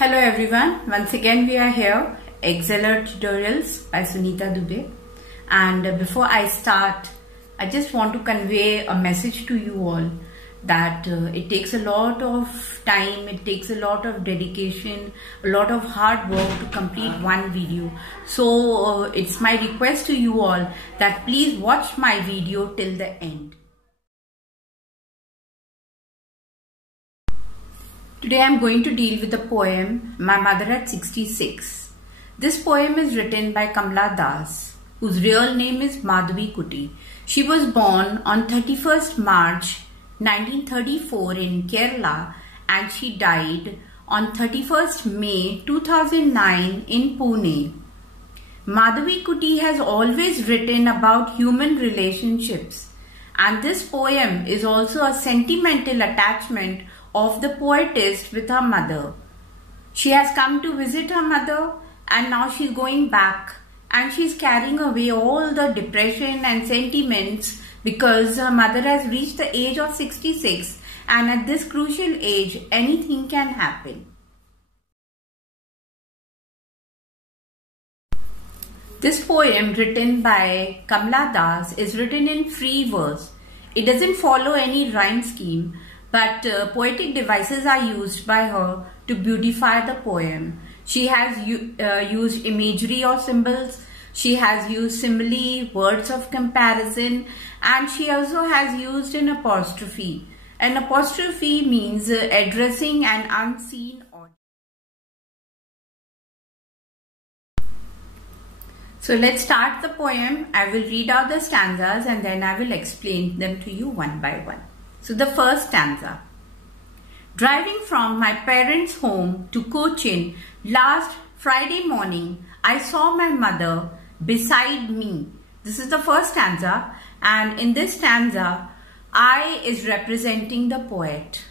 Hello everyone, once again we are here, Exceller Tutorials by Sunita Dubey. And before I start, I just want to convey a message to you all that it takes a lot of time, it takes a lot of dedication, a lot of hard work to complete one video. So it's my request to you all that please watch my video till the end. Today I am going to deal with the poem My Mother at 66. This poem is written by Kamala Das, whose real name is Madhavi Kuti. She was born on 31st March 1934 in Kerala and she died on 31st May 2009 in Pune. Madhavi Kuti has always written about human relationships, and this poem is also a sentimental attachment of the poetess with her mother. She has come to visit her mother and now she's going back and she's carrying away all the depression and sentiments because her mother has reached the age of 66, and at this crucial age anything can happen. This poem written by Kamala Das is written in free verse. It doesn't follow any rhyme scheme, but poetic devices are used by her to beautify the poem. She has used imagery or symbols, she has used simile, words of comparison, and she also has used an apostrophe. An apostrophe means addressing an unseen audience. So let's start the poem. I will read out the stanzas and then I will explain them to you one by one. So the first stanza. Driving from my parents' home to Cochin last Friday morning, I saw my mother beside me. This is the first stanza, and in this stanza, I is representing the poet.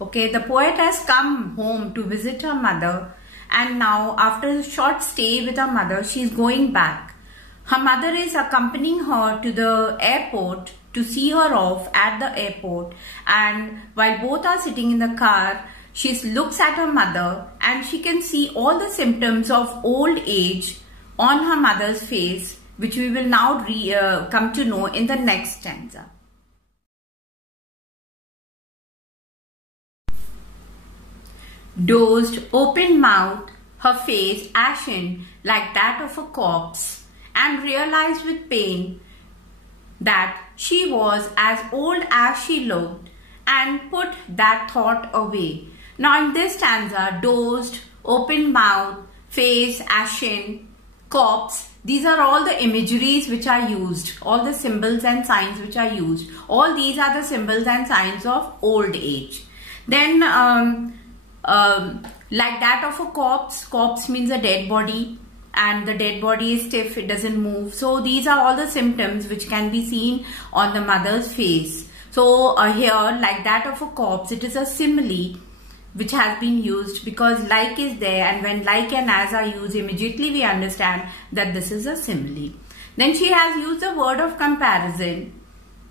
Okay, the poet has come home to visit her mother, and now after a short stay with her mother, she is going back. Her mother is accompanying her to the airport to see her off at the airport, and while both are sitting in the car, she looks at her mother and she can see all the symptoms of old age on her mother's face, which we will now come to know in the next stanza. Dozed, open mouth, her face ashen like that of a corpse, and realized with pain that she was as old as she looked, and put that thought away. Now in this stanza, dozed, open mouth, face ashen, corpse, these are all the imageries which are used, all the symbols and signs which are used. All these are the symbols and signs of old age. Then like that of a corpse, corpse means a dead body, and the dead body is stiff, it doesn't move. So these are all the symptoms which can be seen on the mother's face. So here, like that of a corpse, it is a simile which has been used because like is there, and when like and as are used, immediately we understand that this is a simile. Then she has used the word of comparison.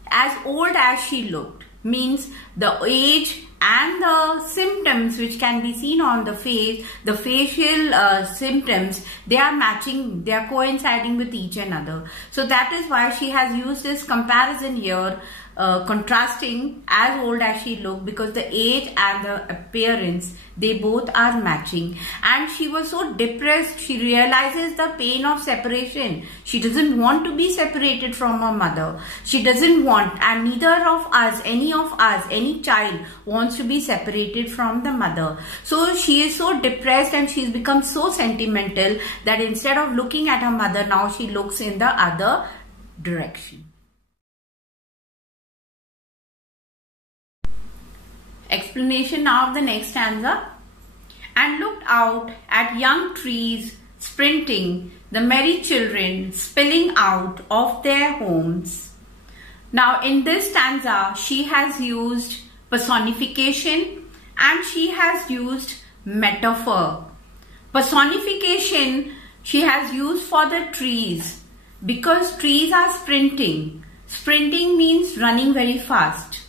As old as she looked means the age and the symptoms which can be seen on the face, the facial symptoms, they are matching, they are coinciding with each another. So that is why she has used this comparison here, contrasting as old as she looked, because the age and the appearance, they both are matching. And she was so depressed, she realizes the pain of separation. She doesn't want to be separated from her mother. She doesn't want, and neither of us, any child wants to be separated from the mother. So she is so depressed and she's become so sentimental that instead of looking at her mother, now she looks in the other direction. Explanation now of the next stanza. And looked out at young trees sprinting, the merry children spilling out of their homes. Now in this stanza, she has used personification and she has used metaphor. Personification she has used for the trees because trees are sprinting. Sprinting means running very fast.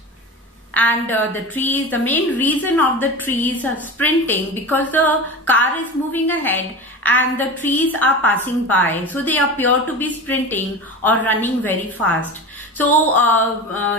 and the main reason of the trees are sprinting because the car is moving ahead and the trees are passing by, so they appear to be sprinting or running very fast. So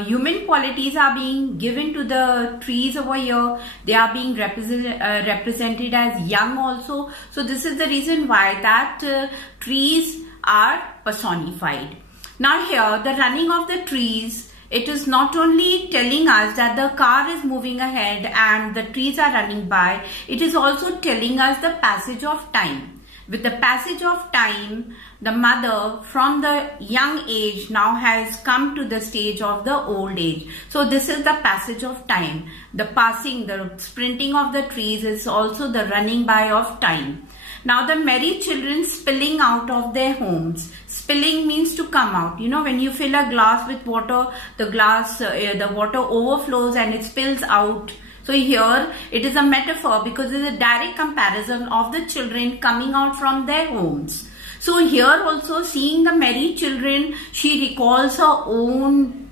human qualities are being given to the trees over here. They are being represented as young also. So this is the reason why that trees are personified. Now here, the running of the trees, it is not only telling us that the car is moving ahead and the trees are running by, it is also telling us the passage of time. With the passage of time, the mother from the young age now has come to the stage of the old age. So this is the passage of time. The passing, the sprinting of the trees is also the running by of time. Now the merry children spilling out of their homes. Spilling means to come out. You know, when you fill a glass with water, the water overflows and it spills out. So here it is a metaphor because it is a direct comparison of the children coming out from their homes. So here also, seeing the merry children, she recalls her own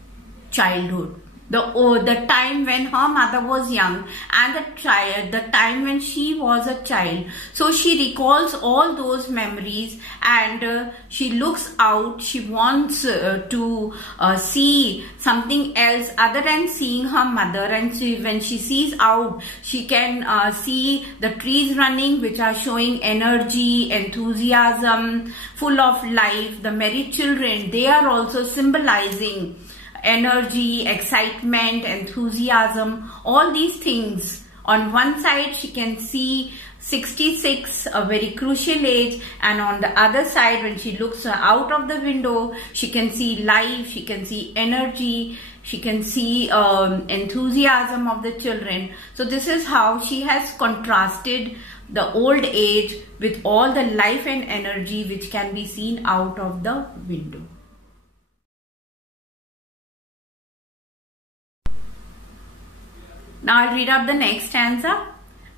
childhood. The time when her mother was young and the time when she was a child. So she recalls all those memories and she looks out. She wants to see something else other than seeing her mother, and when she sees out, she can see the trees running, which are showing energy, enthusiasm, full of life. The merry children, they are also symbolizing energy, excitement, enthusiasm, all these things. On one side she can see 66, a very crucial age, and on the other side when she looks out of the window, she can see life, she can see energy, she can see enthusiasm of the children. So this is how she has contrasted the old age with all the life and energy which can be seen out of the window. Now I'll read out the next stanza.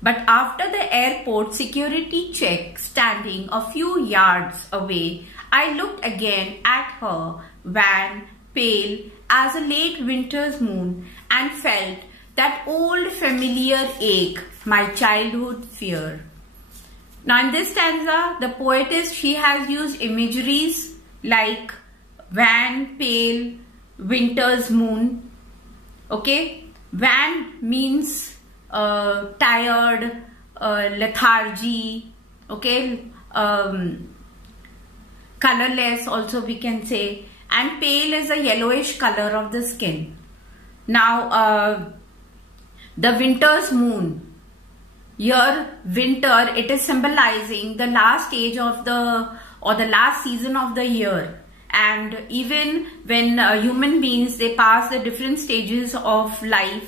But after the airport security check, standing a few yards away, I looked again at her, wan, pale as a late winter's moon, and felt that old familiar ache, my childhood fear. Now in this stanza, the poetess, she has used imageries like wan, pale, winter's moon. Okay. Wan means tired, lethargy, okay, colorless also we can say, and pale is a yellowish color of the skin. Now the winter's moon, here winter, it is symbolizing the last stage of the last season of the year. And even when human beings, they pass the different stages of life,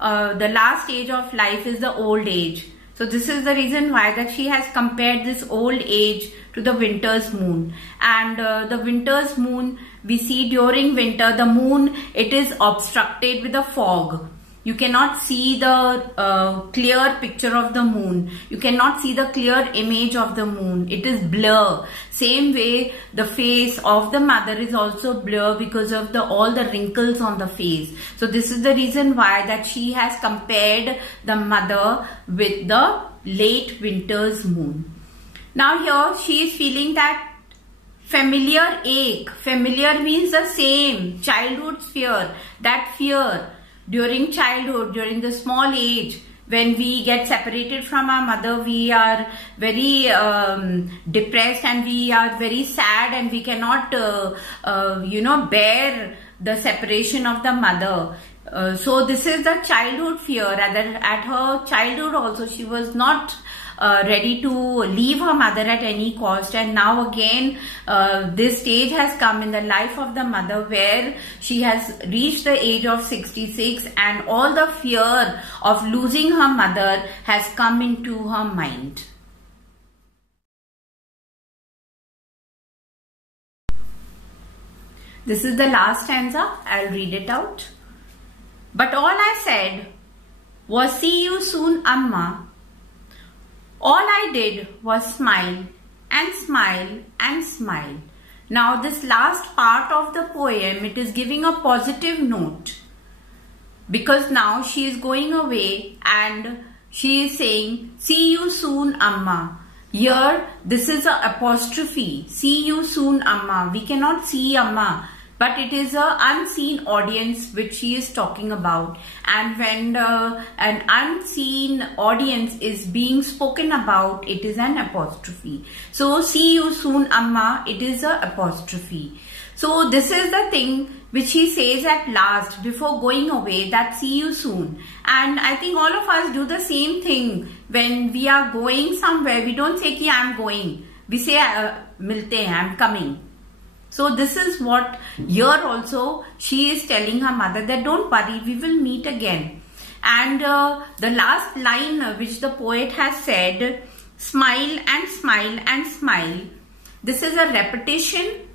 the last stage of life is the old age. So this is the reason why that she has compared this old age to the winter's moon. And the winter's moon, we see during winter, the moon, it is obstructed with a fog. You cannot see the clear picture of the moon. You cannot see the clear image of the moon. It is blur. Same way, the face of the mother is also blur because of all the wrinkles on the face. So this is the reason why that she has compared the mother with the late winter's moon. Now here she is feeling that familiar ache. Familiar means the same, childhood fear, that fear. During childhood, during the small age, when we get separated from our mother, we are very depressed and we are very sad, and we cannot, bear the separation of the mother. So this is the childhood fear. Rather, at her childhood also, she was not ready to leave her mother at any cost, and now again this stage has come in the life of the mother where she has reached the age of 66 and all the fear of losing her mother has come into her mind. This is the last stanza. I'll read it out. But all I said was, "See you soon, Amma." All I did was smile and smile and smile. Now this last part of the poem, it is giving a positive note. because now she is going away and she is saying, see you soon, Amma. Here, this is a apostrophe. See you soon, Amma. We cannot see Amma, but it is a unseen audience which she is talking about. And when an unseen audience is being spoken about, it is an apostrophe. So, see you soon, Amma, it is a apostrophe. So, this is the thing which he says at last before going away, that see you soon. And I think all of us do the same thing when we are going somewhere. We don't say ki I am going. We say milte hain, I am coming. So this is what here also she is telling her mother, that don't worry, we will meet again. And the last line which the poet has said, smile and smile and smile. This is a repetition.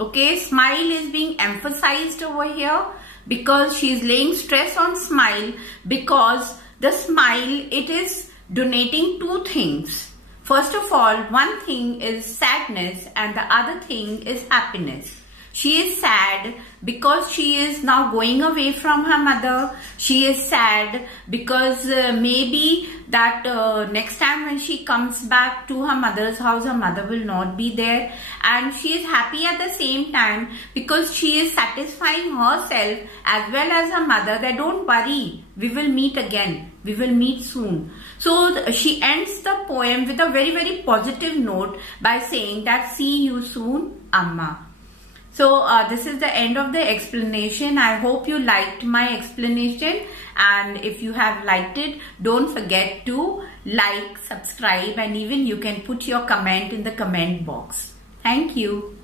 Okay, smile is being emphasized over here because she is laying stress on smile, because the smile, it is donating two things. First of all, one thing is sadness and the other thing is happiness. She is sad because she is now going away from her mother. She is sad because maybe that next time when she comes back to her mother's house, her mother will not be there. And she is happy at the same time because she is satisfying herself as well as her mother that don't worry, we will meet again. We will meet soon. So she ends the poem with a very, very positive note by saying that see you soon, Amma. So this is the end of the explanation. I hope you liked my explanation, and if you have liked it, don't forget to like, subscribe, and even you can put your comment in the comment box. Thank you.